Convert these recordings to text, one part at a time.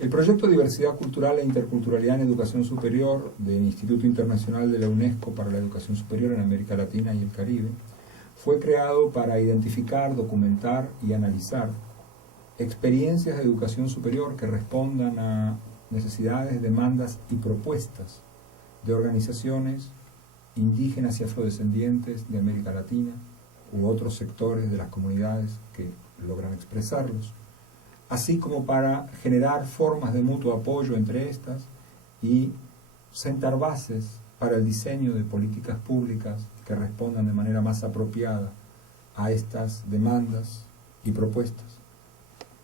El proyecto Diversidad Cultural e Interculturalidad en Educación Superior del Instituto Internacional de la UNESCO para la Educación Superior en América Latina y el Caribe fue creado para identificar, documentar y analizar experiencias de educación superior que respondan a necesidades, demandas y propuestas de organizaciones indígenas y afrodescendientes de América Latina u otros sectores de las comunidades que logran expresarlos, así como para generar formas de mutuo apoyo entre estas y sentar bases para el diseño de políticas públicas que respondan de manera más apropiada a estas demandas y propuestas.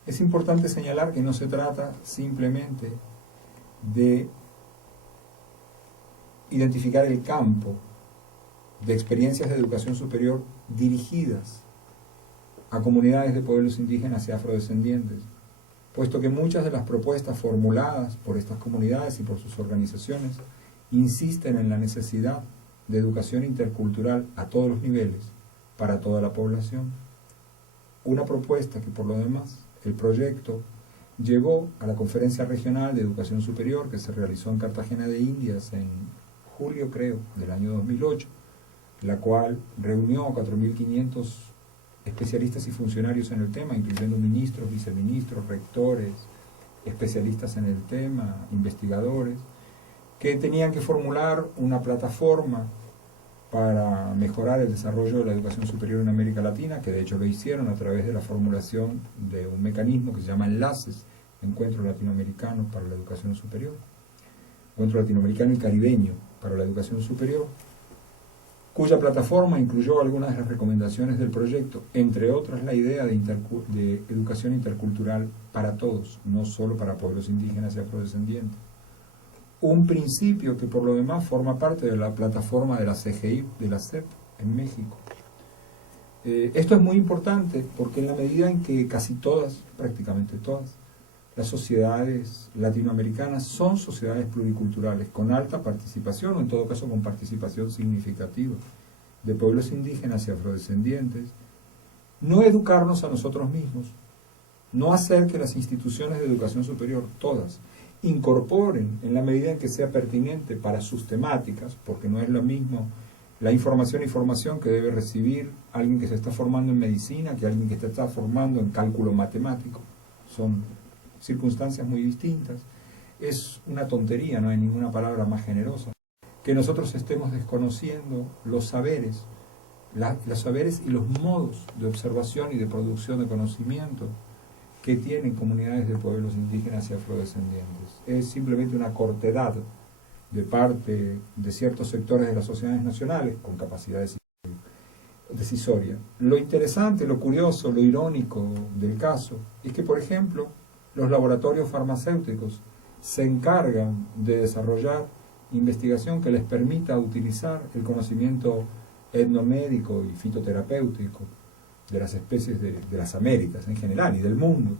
Es importante señalar que no se trata simplemente de identificar el campo de experiencias de educación superior dirigidas a comunidades de pueblos indígenas y afrodescendientes, puesto que muchas de las propuestas formuladas por estas comunidades y por sus organizaciones insisten en la necesidad de educación intercultural a todos los niveles, para toda la población. Una propuesta que, por lo demás, el proyecto llevó a la Conferencia Regional de Educación Superior que se realizó en Cartagena de Indias en julio, creo, del año 2008, la cual reunió a 4.500 especialistas y funcionarios en el tema, incluyendo ministros, viceministros, rectores, especialistas en el tema, investigadores, que tenían que formular una plataforma para mejorar el desarrollo de la educación superior en América Latina, que de hecho lo hicieron a través de la formulación de un mecanismo que se llama Enlaces, Encuentro Latinoamericano para la Educación Superior, Encuentro Latinoamericano y Caribeño para la Educación Superior, cuya plataforma incluyó algunas de las recomendaciones del proyecto, entre otras la idea de educación intercultural para todos, no solo para pueblos indígenas y afrodescendientes. Un principio que por lo demás forma parte de la plataforma de la CGI, de la CEP, en México. Esto es muy importante porque en la medida en que casi todas, prácticamente todas, las sociedades latinoamericanas son sociedades pluriculturales, con alta participación, o en todo caso con participación significativa, de pueblos indígenas y afrodescendientes, no educarnos a nosotros mismos, no hacer que las instituciones de educación superior, todas, incorporen en la medida en que sea pertinente para sus temáticas, porque no es lo mismo la información y formación que debe recibir alguien que se está formando en medicina que alguien que se está formando en cálculo matemático. Son circunstancias muy distintas. Es una tontería, no hay ninguna palabra más generosa, que nosotros estemos desconociendo los saberes y los modos de observación y de producción de conocimiento que tienen comunidades de pueblos indígenas y afrodescendientes. Es simplemente una cortedad de parte de ciertos sectores de las sociedades nacionales con capacidad decisoria. Lo interesante, lo curioso, lo irónico del caso es que, por ejemplo, los laboratorios farmacéuticos se encargan de desarrollar investigación que les permita utilizar el conocimiento etnomédico y fitoterapéutico de las especies de las Américas en general y del mundo,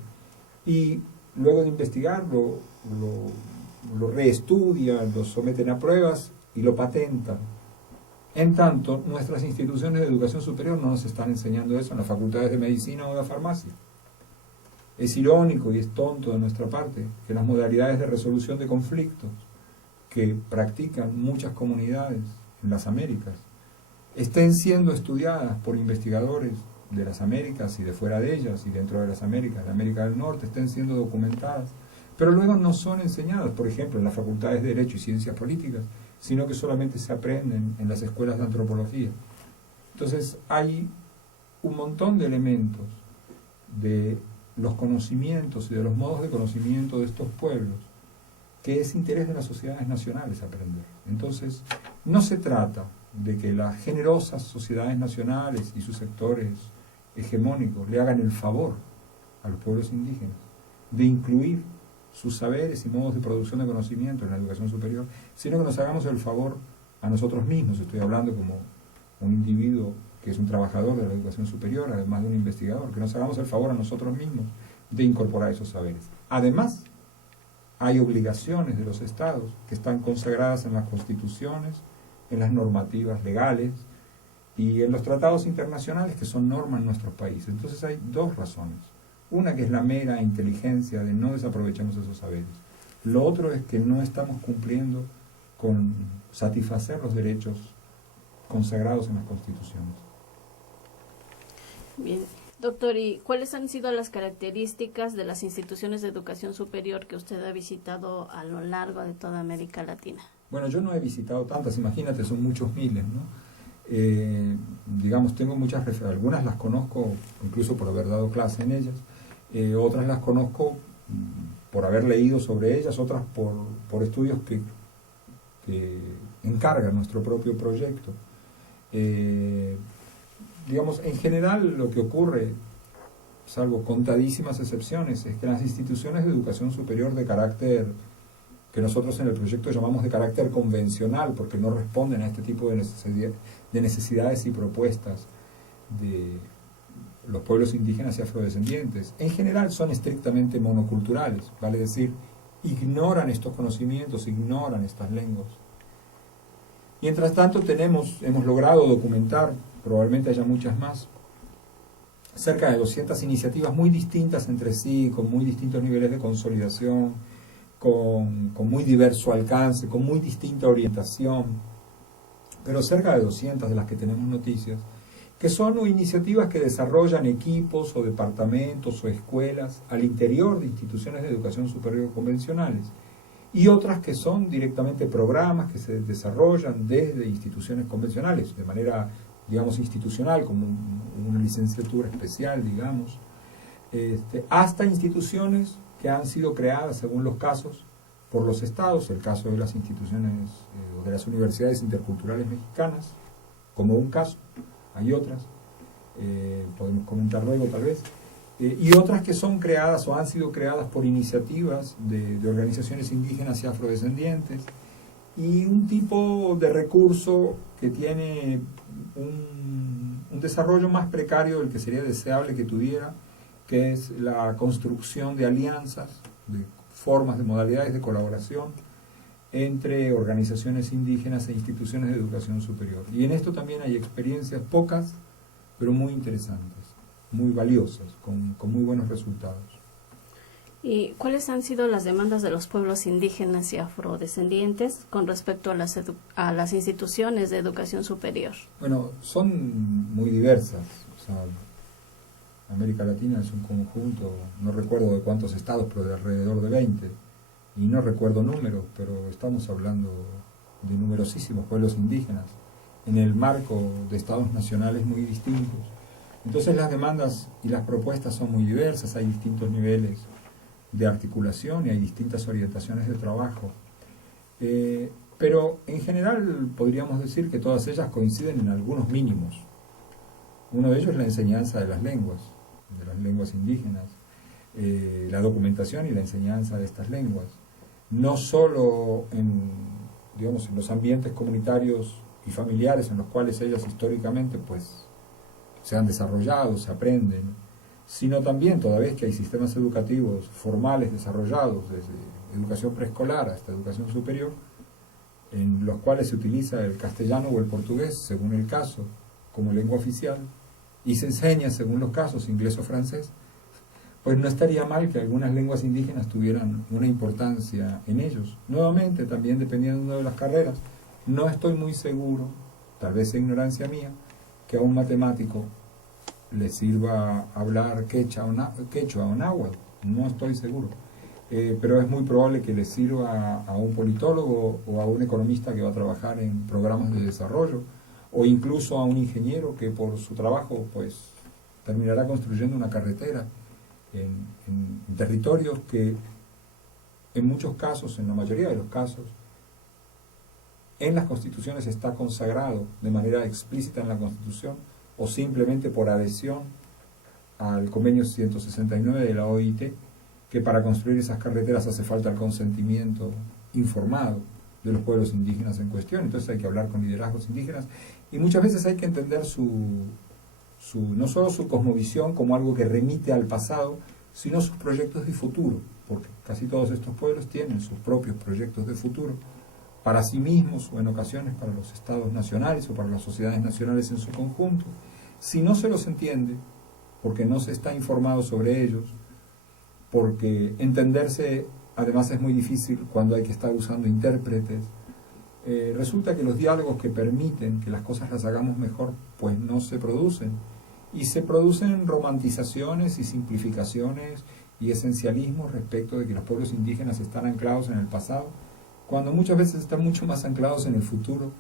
y luego de investigarlo lo reestudian, lo someten a pruebas y lo patentan. En tanto, nuestras instituciones de educación superior no nos están enseñando eso en las facultades de medicina o de farmacia. Es irónico y es tonto de nuestra parte que las modalidades de resolución de conflictos que practican muchas comunidades en las Américas estén siendo estudiadas por investigadores de las Américas y de fuera de ellas y dentro de las Américas, de América del Norte, estén siendo documentadas, pero luego no son enseñadas, por ejemplo, en las facultades de Derecho y Ciencias Políticas, sino que solamente se aprenden en las escuelas de antropología. Entonces hay un montón de elementos de los conocimientos y de los modos de conocimiento de estos pueblos que es interés de las sociedades nacionales aprender. Entonces, no se trata de que las generosas sociedades nacionales y sus sectores hegemónicos le hagan el favor a los pueblos indígenas de incluir sus saberes y modos de producción de conocimiento en la educación superior, sino que nos hagamos el favor a nosotros mismos. Estoy hablando como un individuo que es un trabajador de la educación superior, además de un investigador, que nos hagamos el favor a nosotros mismos de incorporar esos saberes. Además, hay obligaciones de los estados que están consagradas en las constituciones, en las normativas legales y en los tratados internacionales que son norma en nuestros países. Entonces hay dos razones Una que es la mera inteligencia de no desaprovechemos esos saberes. Lo otro es que no estamos cumpliendo con satisfacer los derechos consagrados en las constituciones. Bien. Doctor, ¿y cuáles han sido las características de las instituciones de educación superior que usted ha visitado a lo largo de toda América Latina? Bueno, yo no he visitado tantas, imagínate, son muchos miles, ¿no? Digamos, tengo muchas referencias, algunas las conozco incluso por haber dado clase en ellas, otras las conozco por haber leído sobre ellas, otras por estudios que encarga nuestro propio proyecto. Digamos, en general lo que ocurre, salvo contadísimas excepciones, es que las instituciones de educación superior de carácter, que nosotros en el proyecto llamamos de carácter convencional, porque no responden a este tipo de necesidades y propuestas de los pueblos indígenas y afrodescendientes, en general son estrictamente monoculturales, vale decir, ignoran estos conocimientos, ignoran estas lenguas. Mientras tanto hemos logrado documentar, probablemente haya muchas más, cerca de 200 iniciativas muy distintas entre sí, con muy distintos niveles de consolidación, con muy diverso alcance, con muy distinta orientación, pero cerca de 200 de las que tenemos noticias, que son iniciativas que desarrollan equipos o departamentos o escuelas al interior de instituciones de educación superior convencionales, y otras que son directamente programas que se desarrollan desde instituciones convencionales, de manera, digamos, institucional, como una licenciatura especial, digamos, hasta instituciones que han sido creadas, según los casos, por los estados, el caso de las instituciones, de las universidades interculturales mexicanas, como un caso, hay otras, podemos comentar luego tal vez, y otras que son creadas o han sido creadas por iniciativas de organizaciones indígenas y afrodescendientes, y un tipo de recurso que tiene un desarrollo más precario del que sería deseable que tuviera, que es la construcción de alianzas, de formas, de modalidades de colaboración entre organizaciones indígenas e instituciones de educación superior. Y en esto también hay experiencias pocas, pero muy interesantes, muy valiosas, con muy buenos resultados. ¿Y cuáles han sido las demandas de los pueblos indígenas y afrodescendientes con respecto a las instituciones de educación superior? Bueno, son muy diversas. O sea, América Latina es un conjunto, no recuerdo de cuántos estados, pero de alrededor de 20. Y no recuerdo números, pero estamos hablando de numerosísimos pueblos indígenas en el marco de estados nacionales muy distintos. Entonces las demandas y las propuestas son muy diversas, hay distintos niveles de articulación y hay distintas orientaciones de trabajo. Pero en general podríamos decir que todas ellas coinciden en algunos mínimos. Uno de ellos es la enseñanza de las lenguas indígenas, la documentación y la enseñanza de estas lenguas, no solo en los ambientes comunitarios y familiares en los cuales ellas históricamente pues se han desarrollado, se aprenden, sino también, toda vez que hay sistemas educativos formales desarrollados desde educación preescolar hasta educación superior, en los cuales se utiliza el castellano o el portugués, según el caso, como lengua oficial, y se enseña, según los casos, inglés o francés, pues no estaría mal que algunas lenguas indígenas tuvieran una importancia en ellos. Nuevamente, también dependiendo de las carreras, no estoy muy seguro, tal vez sea ignorancia mía, que a un matemático le sirva hablar quechua o náhuatl, no estoy seguro. Pero es muy probable que le sirva a un politólogo o a un economista que va a trabajar en programas de desarrollo, o incluso a un ingeniero que por su trabajo pues terminará construyendo una carretera en territorios que en muchos casos, en la mayoría de los casos, en las constituciones está consagrado de manera explícita en la Constitución o simplemente por adhesión al convenio 169 de la OIT, que para construir esas carreteras hace falta el consentimiento informado de los pueblos indígenas en cuestión. Entonces hay que hablar con liderazgos indígenas y muchas veces hay que entender no solo su cosmovisión como algo que remite al pasado, sino sus proyectos de futuro, porque casi todos estos pueblos tienen sus propios proyectos de futuro para sí mismos o en ocasiones para los estados nacionales o para las sociedades nacionales en su conjunto. Si no se los entiende, porque no se está informado sobre ellos, porque entenderse además es muy difícil cuando hay que estar usando intérpretes. Resulta que los diálogos que permiten que las cosas las hagamos mejor, pues no se producen. Y se producen romantizaciones y simplificaciones y esencialismos respecto de que los pueblos indígenas están anclados en el pasado, cuando muchas veces están mucho más anclados en el futuro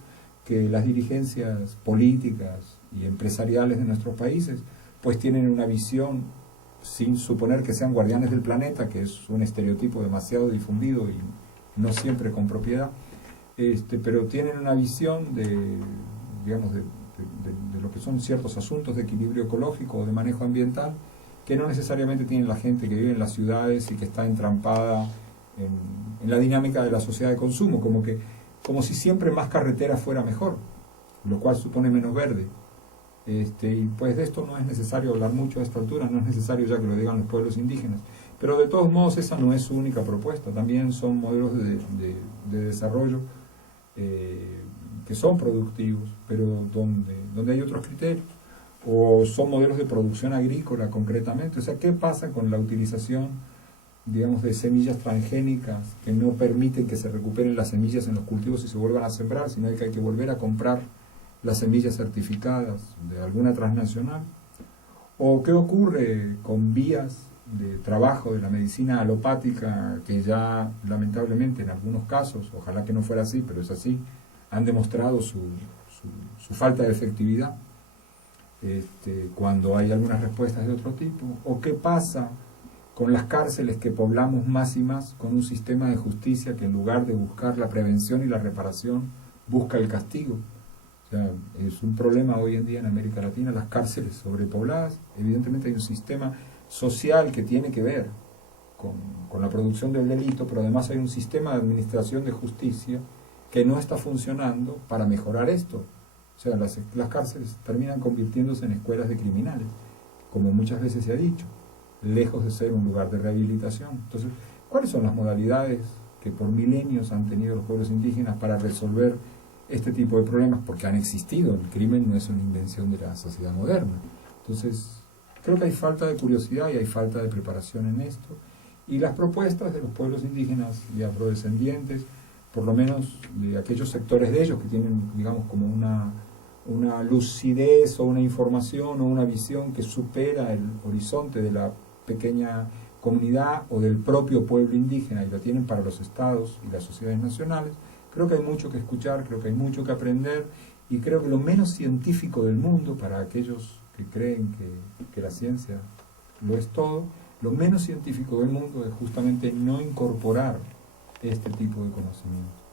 que las dirigencias políticas y empresariales de nuestros países, pues tienen una visión, sin suponer que sean guardianes del planeta, que es un estereotipo demasiado difundido y no siempre con propiedad, pero tienen una visión de, digamos, de lo que son ciertos asuntos de equilibrio ecológico o de manejo ambiental, que no necesariamente tiene la gente que vive en las ciudades y que está entrampada en la dinámica de la sociedad de consumo, como si siempre más carretera fuera mejor, lo cual supone menos verde. Y pues de esto no es necesario hablar mucho a esta altura, no es necesario ya que lo digan los pueblos indígenas. Pero de todos modos esa no es su única propuesta, también son modelos de desarrollo que son productivos, pero donde hay otros criterios, o son modelos de producción agrícola concretamente. O sea, ¿qué pasa con la utilización, digamos, de semillas transgénicas que no permiten que se recuperen las semillas en los cultivos y se vuelvan a sembrar, sino que hay que volver a comprar las semillas certificadas de alguna transnacional? ¿O qué ocurre con vías de trabajo de la medicina alopática que ya lamentablemente en algunos casos, ojalá que no fuera así, pero es así, han demostrado su falta de efectividad cuando hay algunas respuestas de otro tipo? ¿O qué pasa con las cárceles que poblamos más y más con un sistema de justicia que en lugar de buscar la prevención y la reparación busca el castigo? O sea, es un problema hoy en día en América Latina, las cárceles sobrepobladas. Evidentemente hay un sistema social que tiene que ver con la producción del delito, pero además hay un sistema de administración de justicia que no está funcionando para mejorar esto. O sea, las cárceles terminan convirtiéndose en escuelas de criminales, como muchas veces se ha dicho, lejos de ser un lugar de rehabilitación. Entonces, ¿cuáles son las modalidades que por milenios han tenido los pueblos indígenas para resolver este tipo de problemas? Porque han existido, el crimen no es una invención de la sociedad moderna. Entonces, creo que hay falta de curiosidad y hay falta de preparación en esto. Y las propuestas de los pueblos indígenas y afrodescendientes, por lo menos de aquellos sectores de ellos que tienen, digamos, como una lucidez o una información o una visión que supera el horizonte de la pequeña comunidad o del propio pueblo indígena y lo tienen para los estados y las sociedades nacionales, creo que hay mucho que escuchar, creo que hay mucho que aprender, y creo que lo menos científico del mundo, para aquellos que creen que la ciencia lo es todo, lo menos científico del mundo es justamente no incorporar este tipo de conocimiento.